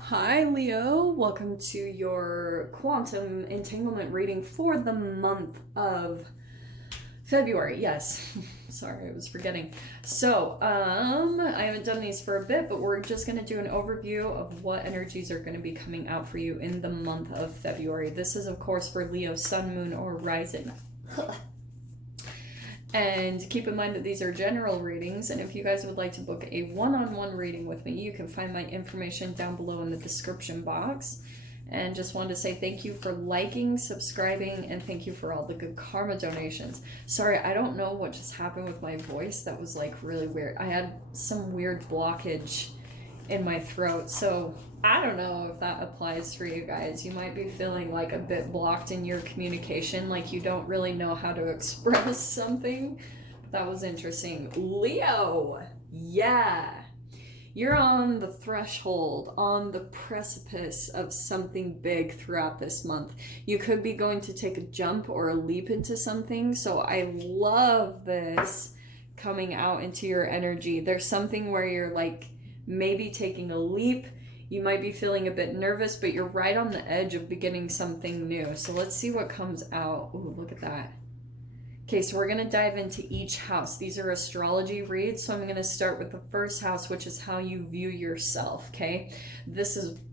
Hi Leo, welcome to your quantum entanglement reading for the month of February. Yes, sorry, I was forgetting. I haven't done these for a bit, but we're just going to do an overview of what energies are going to be coming out for you in the month of February. This is, of course, for Leo, Sun, Moon, or Rising. And keep in mind that these are general readings, and if you guys would like to book a one-on-one reading with me, you can find my information down below in the description box. And just wanted to say thank you for liking, subscribing, and thank you for all the good karma donations. Sorry, I don't know what just happened with my voice. That was like really weird. I had some weird blockage in my throat, so I don't know if that applies for you guys. You might be feeling like a bit blocked in your communication, like you don't really know how to express something. That was interesting. Leo, yeah. You're on the threshold, on the precipice of something big throughout this month. You could be going to take a jump or a leap into something, so I love this coming out into your energy. There's something where you're like maybe taking a leap. You might be feeling a bit nervous, but you're right on the edge of beginning something new. So let's see what comes out. Ooh, look at that. Okay, so we're going to dive into each house. These are astrology reads, so I'm going to start with the first house, which is how you view yourself, okay?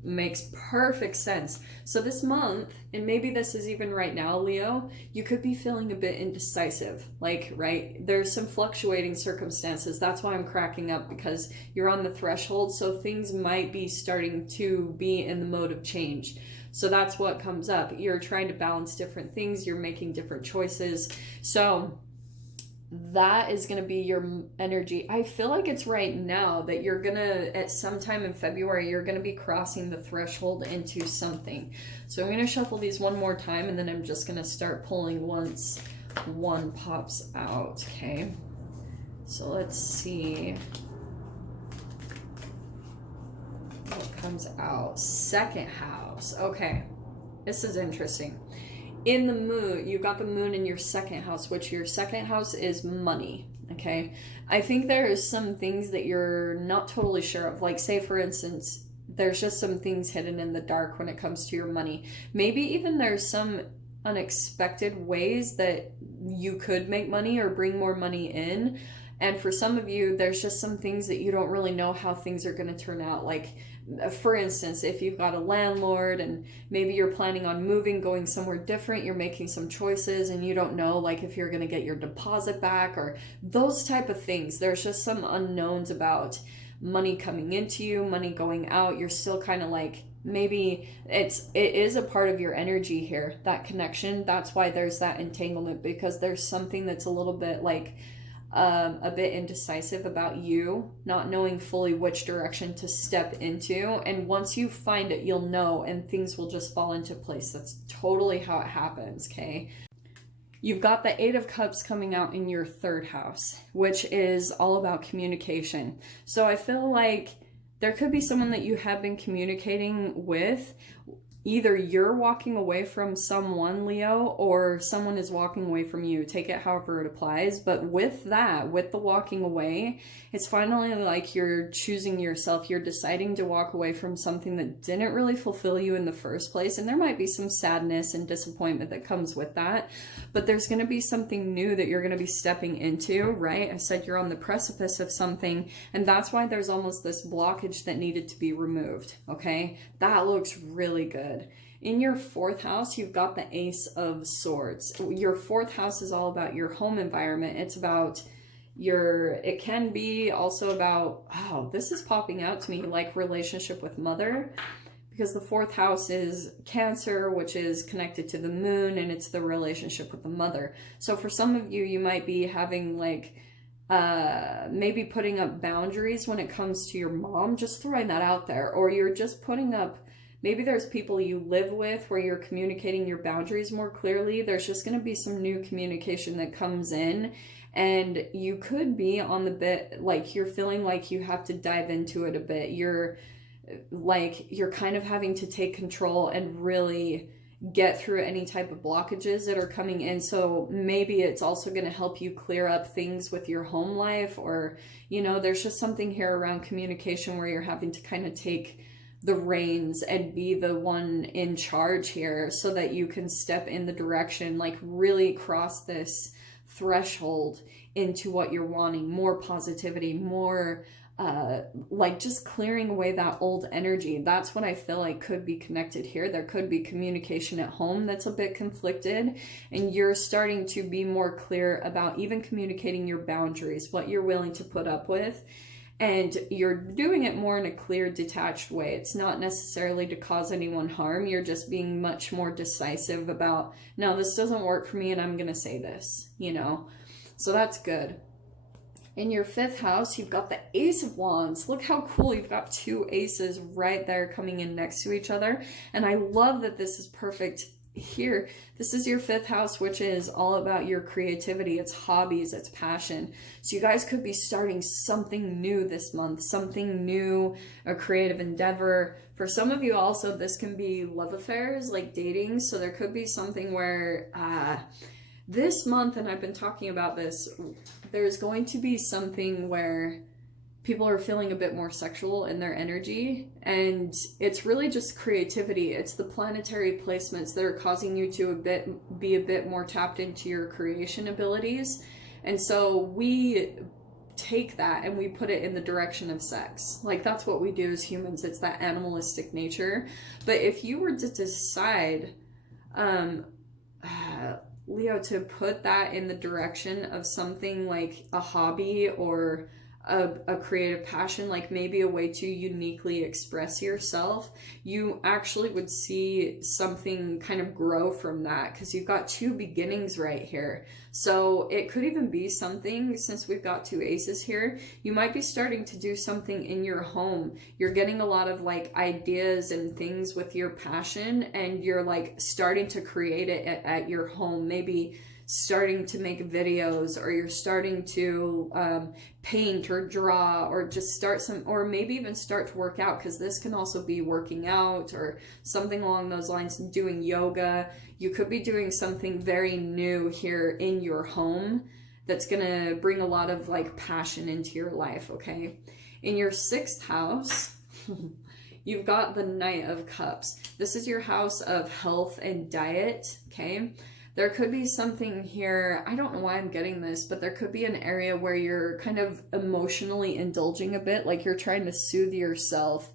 Makes perfect sense. So this month, and maybe this is even right now, Leo, you could be feeling a bit indecisive. Like, right, there's some fluctuating circumstances. That's why I'm cracking up, because you're on the threshold, so things might be starting to be in the mode of change. So that's what comes up. You're trying to balance different things. You're making different choices. So that is going to be your energy. I feel like it's right now that you're going to, at some time in February, you're going to be crossing the threshold into something. So I'm going to shuffle these one more time, and then I'm just going to start pulling once one pops out, okay? So let's see what comes out. Second house. Okay, this is interesting. In the moon, you got the moon in your second house, which your second house is money. Okay, I think there is some things that you're not totally sure of. Like, say for instance, there's just some things hidden in the dark when it comes to your money. Maybe even there's some unexpected ways that you could make money or bring more money in. And for some of you, there's just some things that you don't really know how things are going to turn out. Like, for instance, if you've got a landlord and maybe you're planning on moving, going somewhere different, you're making some choices and you don't know like if you're going to get your deposit back or those type of things. There's just some unknowns about money coming into you, money going out. You're still kind of like, maybe it is a part of your energy here, that connection. That's why there's that entanglement, because there's something that's a little bit like a bit indecisive about you, not knowing fully which direction to step into. And once you find it, you'll know, and things will just fall into place. That's totally how it happens, okay? You've got the Eight of Cups coming out in your third house, which is all about communication. So I feel like there could be someone that you have been communicating with. Either you're walking away from someone, Leo, or someone is walking away from you. Take it however it applies. But with that, with the walking away, it's finally like you're choosing yourself. You're deciding to walk away from something that didn't really fulfill you in the first place. And there might be some sadness and disappointment that comes with that. But there's going to be something new that you're going to be stepping into, right? I said you're on the precipice of something. And that's why there's almost this blockage that needed to be removed, okay? That looks really good. In your fourth house, you've got the Ace of Swords. Your fourth house is all about your home environment. It's about it can be also about, oh, this is popping out to me, like relationship with mother, because the fourth house is Cancer, which is connected to the moon, and it's the relationship with the mother. So for some of you, you might be having like, maybe putting up boundaries when it comes to your mom, just throwing that out there, or you're just putting up, maybe there's people you live with where you're communicating your boundaries more clearly. There's just going to be some new communication that comes in, and you could be on the bit, like you're feeling like you have to dive into it a bit. You're kind of having to take control and really get through any type of blockages that are coming in. So maybe it's also going to help you clear up things with your home life, or, you know, there's just something here around communication where you're having to kind of take the reins and be the one in charge here, so that you can step in the direction, like really cross this threshold into what you're wanting. More positivity, more like just clearing away that old energy. That's what I feel like could be connected here. There could be communication at home that's a bit conflicted, and you're starting to be more clear about even communicating your boundaries, what you're willing to put up with. And you're doing it more in a clear, detached way. It's not necessarily to cause anyone harm. You're just being much more decisive about, no, this doesn't work for me and I'm going to say this, you know? So that's good. In your 5th house, you've got the Ace of Wands. Look how cool. You've got 2 aces right there coming in next to each other. And I love that this is perfect here. This is your 5th house, which is all about your creativity. It's hobbies, it's passion. So you guys could be starting something new this month, something new, a creative endeavor. For some of you also, this can be love affairs, like dating. So there could be something where this month, and I've been talking about this, there's going to be something where people are feeling a bit more sexual in their energy, and it's really just creativity. It's the planetary placements that are causing you to be a bit more tapped into your creation abilities. And so we take that and we put it in the direction of sex. Like, that's what we do as humans. It's that animalistic nature. But if you were to decide, Leo, to put that in the direction of something like a hobby or a creative passion, like maybe a way to uniquely express yourself, you actually would see something kind of grow from that, because you've got 2 beginnings right here. So it could even be something, since we've got 2 aces here, you might be starting to do something in your home. You're getting a lot of like ideas and things with your passion, and you're like starting to create it at your home. Maybe starting to make videos, or you're starting to paint or draw, or just start some, or maybe even start to work out, because this can also be working out or something along those lines, doing yoga. You could be doing something very new here in your home that's gonna bring a lot of like passion into your life, okay? In your 6th house, you've got the Knight of Cups. This is your house of health and diet, okay? There could be something here, I don't know why I'm getting this, but there could be an area where you're kind of emotionally indulging a bit, like you're trying to soothe yourself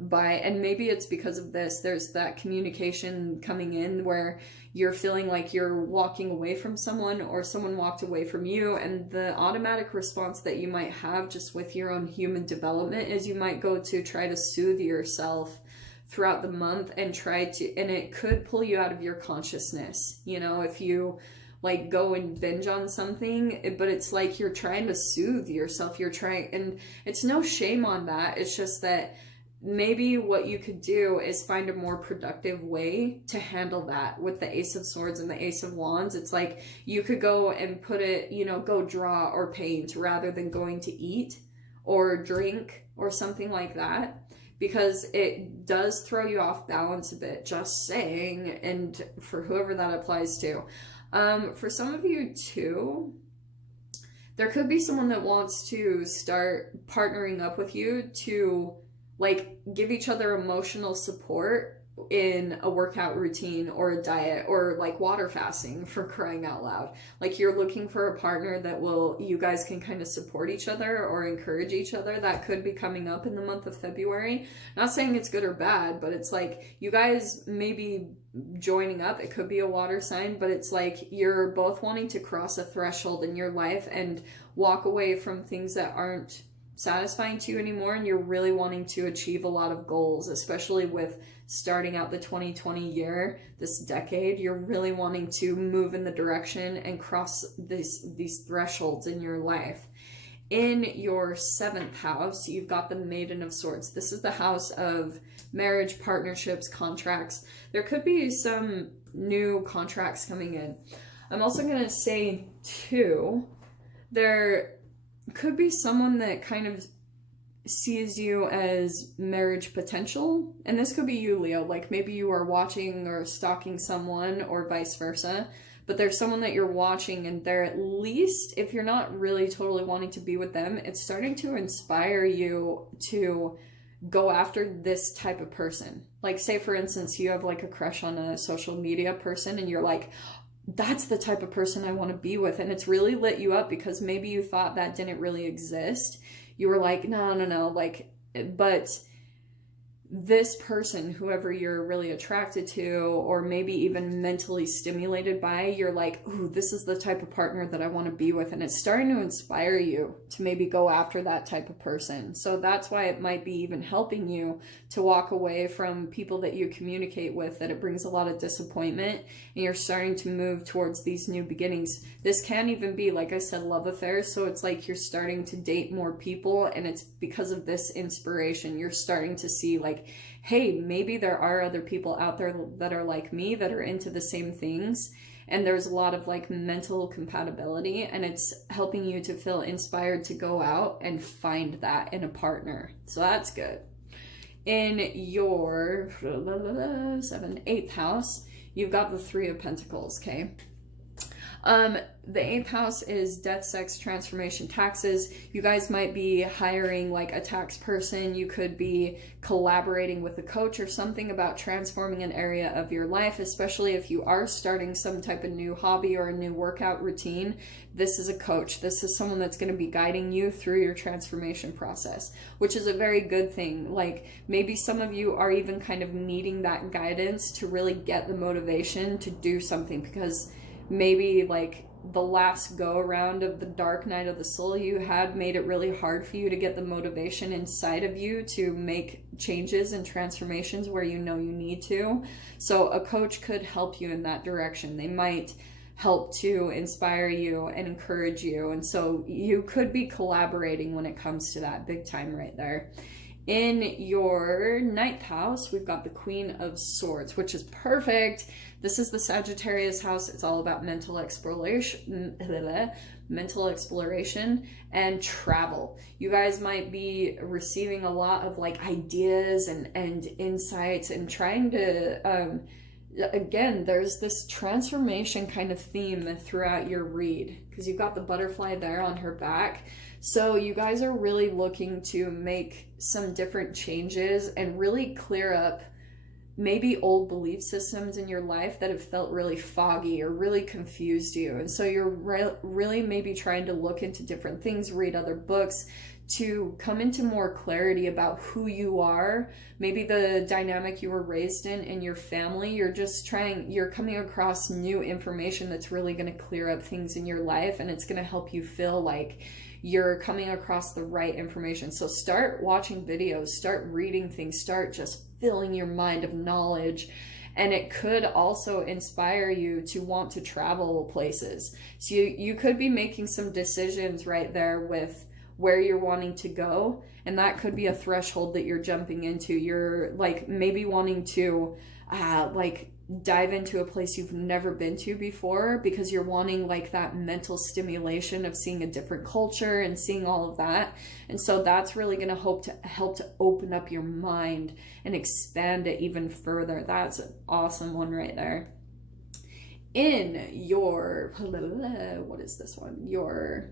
by, and maybe it's because of this, there's that communication coming in where you're feeling like you're walking away from someone, or someone walked away from you, and the automatic response that you might have just with your own human development is you might go to try to soothe yourself throughout the month and try to, and it could pull you out of your consciousness, you know, if you like go and binge on something, but it's like you're trying to soothe yourself, you're trying, and it's no shame on that. It's just that maybe what you could do is find a more productive way to handle that. With the Ace of Swords and the Ace of Wands, it's like you could go and put it, you know, go draw or paint rather than going to eat or drink or something like that, because it does throw you off balance a bit, just saying, and for whoever that applies to. For some of you too, there could be someone that wants to start partnering up with you to like give each other emotional support in a workout routine or a diet, or like water fasting, for crying out loud. Like you're looking for a partner that will, you guys can kind of support each other or encourage each other. That could be coming up in the month of February. Not saying it's good or bad, but it's like you guys maybe joining up. It could be a water sign, but it's like you're both wanting to cross a threshold in your life and walk away from things that aren't satisfying to you anymore, and you're really wanting to achieve a lot of goals, especially with starting out the 2020 year, this decade. You're really wanting to move in the direction and cross these thresholds in your life. In your 7th house, you've got the Maiden of Swords. This is the house of marriage, partnerships, contracts. There could be some new contracts coming in. I'm also going to say too, there could be someone that kind of sees you as marriage potential, and this could be you, Leo. Like maybe you are watching or stalking someone, or vice versa, but there's someone that you're watching, and they're, at least if you're not really totally wanting to be with them, it's starting to inspire you to go after this type of person. Like, say for instance, you have like a crush on a social media person and you're like, that's the type of person I want to be with. And it's really lit you up because maybe you thought that didn't really exist. You were like, no, like, but this person, whoever you're really attracted to, or maybe even mentally stimulated by, you're like, ooh, this is the type of partner that I want to be with. And it's starting to inspire you to maybe go after that type of person. So that's why it might be even helping you to walk away from people that you communicate with, that it brings a lot of disappointment, and you're starting to move towards these new beginnings. This can even be, like I said, love affairs. So it's like you're starting to date more people, and it's because of this inspiration. You're starting to see like, hey, maybe there are other people out there that are like me, that are into the same things, and there's a lot of like mental compatibility, and it's helping you to feel inspired to go out and find that in a partner. So that's good. In your 8th house, you've got the 3 of Pentacles, okay? The 8th house is death, sex, transformation, taxes. You guys might be hiring like a tax person. You could be collaborating with a coach or something about transforming an area of your life, especially if you are starting some type of new hobby or a new workout routine. This is a coach. This is someone that's going to be guiding you through your transformation process, which is a very good thing. Like, maybe some of you are even kind of needing that guidance to really get the motivation to do something, because maybe like the last go around of the dark night of the soul you had made it really hard for you to get the motivation inside of you to make changes and transformations where you know you need to. So a coach could help you in that direction. They might help to inspire you and encourage you. And so you could be collaborating when it comes to that, big time right there. In your 9th house, we've got the Queen of Swords, which is perfect. This is the Sagittarius house. It's all about mental exploration and travel. You guys might be receiving a lot of like ideas and insights, and trying to, again, there's this transformation kind of theme throughout your read, because you've got the butterfly there on her back. So you guys are really looking to make some different changes and really clear up maybe old belief systems in your life that have felt really foggy or really confused you. And so you're really maybe trying to look into different things, read other books, to come into more clarity about who you are, maybe the dynamic you were raised in your family. You're coming across new information that's really going to clear up things in your life, and it's going to help you feel like you're coming across the right information. So start watching videos, start reading things, start just filling your mind of knowledge. And it could also inspire you to want to travel places. So you could be making some decisions right there with where you're wanting to go, and that could be a threshold that you're jumping into. You're like maybe wanting to like dive into a place you've never been to before, because you're wanting like that mental stimulation of seeing a different culture and seeing all of that. And so that's really going to help to open up your mind and expand it even further. That's an awesome one right there. In your, what is this one? Your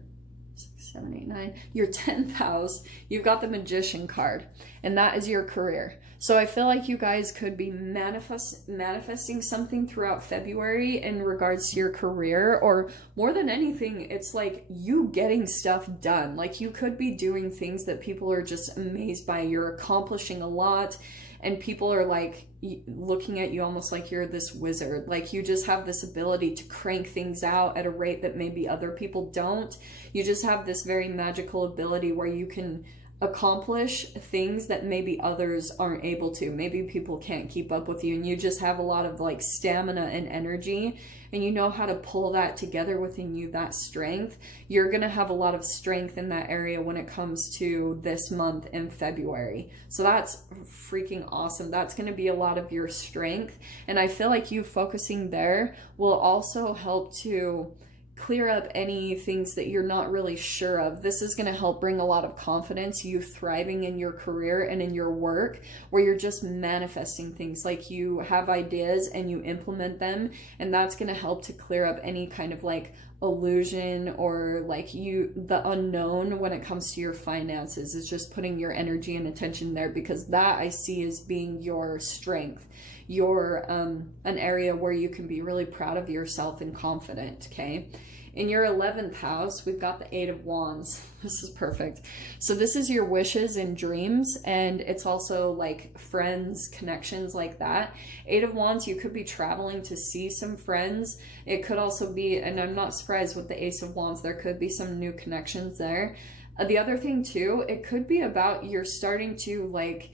6, 7, 8, 9, your 10th house, you've got the Magician card, and that is your career. So I feel like you guys could be manifesting something throughout February in regards to your career, or more than anything, it's like you getting stuff done. Like you could be doing things that people are just amazed by. You're accomplishing a lot, and people are like looking at you almost like you're this wizard. Like you just have this ability to crank things out at a rate that maybe other people don't. You just have this very magical ability where you can accomplish things that maybe others aren't able to. Maybe people can't keep up with you, and you just have a lot of like stamina and energy, and you know how to pull that together within you, that strength. You're going to have a lot of strength in that area when it comes to this month in February. So that's freaking awesome. That's going to be a lot of your strength, and I feel like you focusing there will also help to clear up any things that you're not really sure of. This is going to help bring a lot of confidence, you thriving in your career and in your work, where you're just manifesting things. Like you have ideas and you implement them, and that's going to help to clear up any kind of like illusion or like the unknown when it comes to your finances is just putting your energy and attention there, because that I see as being your strength, your an area where you can be really proud of yourself and confident. Okay, in your 11th house, we've got the 8 of Wands. This is perfect. So this is your wishes and dreams, and it's also like friends, connections like that. 8 of Wands, you could be traveling to see some friends. It could also be, and I'm not surprised with the Ace of Wands, there could be some new connections there. The other thing too, it could be about you're starting to like,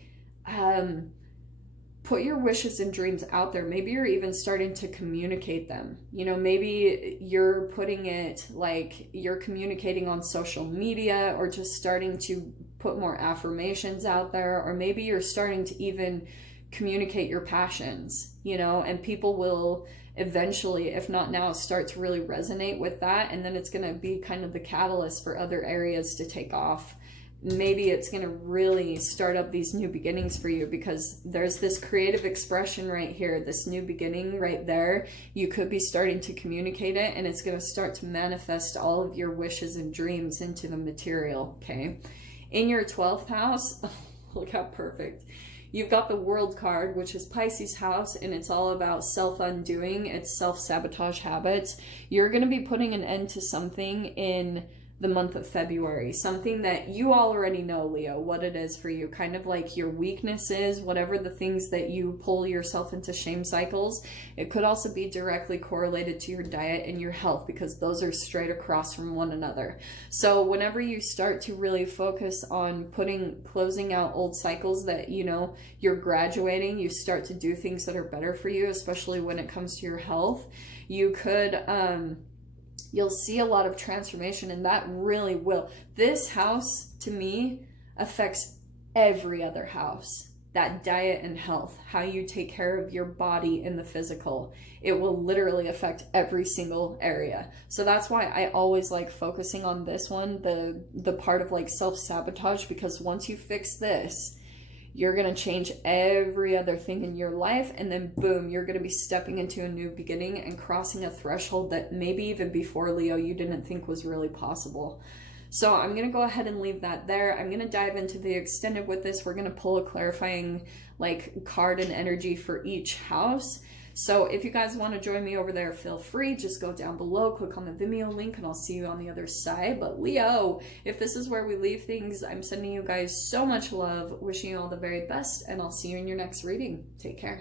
put your wishes and dreams out there. Maybe you're even starting to communicate them. You know, maybe you're putting it like you're communicating on social media, or just starting to put more affirmations out there, or maybe you're starting to even communicate your passions, you know, and people will eventually, if not now, start to really resonate with that. And then it's going to be kind of the catalyst for other areas to take off. Maybe it's going to really start up these new beginnings for you, because there's this creative expression right here, this new beginning right there. You could be starting to communicate it, and it's going to start to manifest all of your wishes and dreams into the material. Okay, in your 12th house, look how perfect. You've got the World card, which is Pisces house, and it's all about self-undoing. It's self-sabotage habits. You're going to be putting an end to something in the month of February, something that you already know, Leo, what it is for you, kind of like your weaknesses, whatever the things that you pull yourself into shame cycles. It could also be directly correlated to your diet and your health, because those are straight across from one another. So whenever you start to really focus on closing out old cycles that, you know, you're graduating, you start to do things that are better for you, especially when it comes to your health, you could, you'll see a lot of transformation, and that really will. This house, to me, affects every other house. That diet and health, how you take care of your body in the physical, it will literally affect every single area. So that's why I always like focusing on this one, the part of like self-sabotage, because once you fix this, you're going to change every other thing in your life, and then boom, you're going to be stepping into a new beginning and crossing a threshold that maybe even before, Leo, you didn't think was really possible. So I'm going to go ahead and leave that there. I'm going to dive into the extended with this. We're going to pull a clarifying like card and energy for each house. So if you guys want to join me over there, feel free. Just go down below, click on the Vimeo link, and I'll see you on the other side. But Leo, if this is where we leave things, I'm sending you guys so much love, wishing you all the very best, and I'll see you in your next reading. Take care.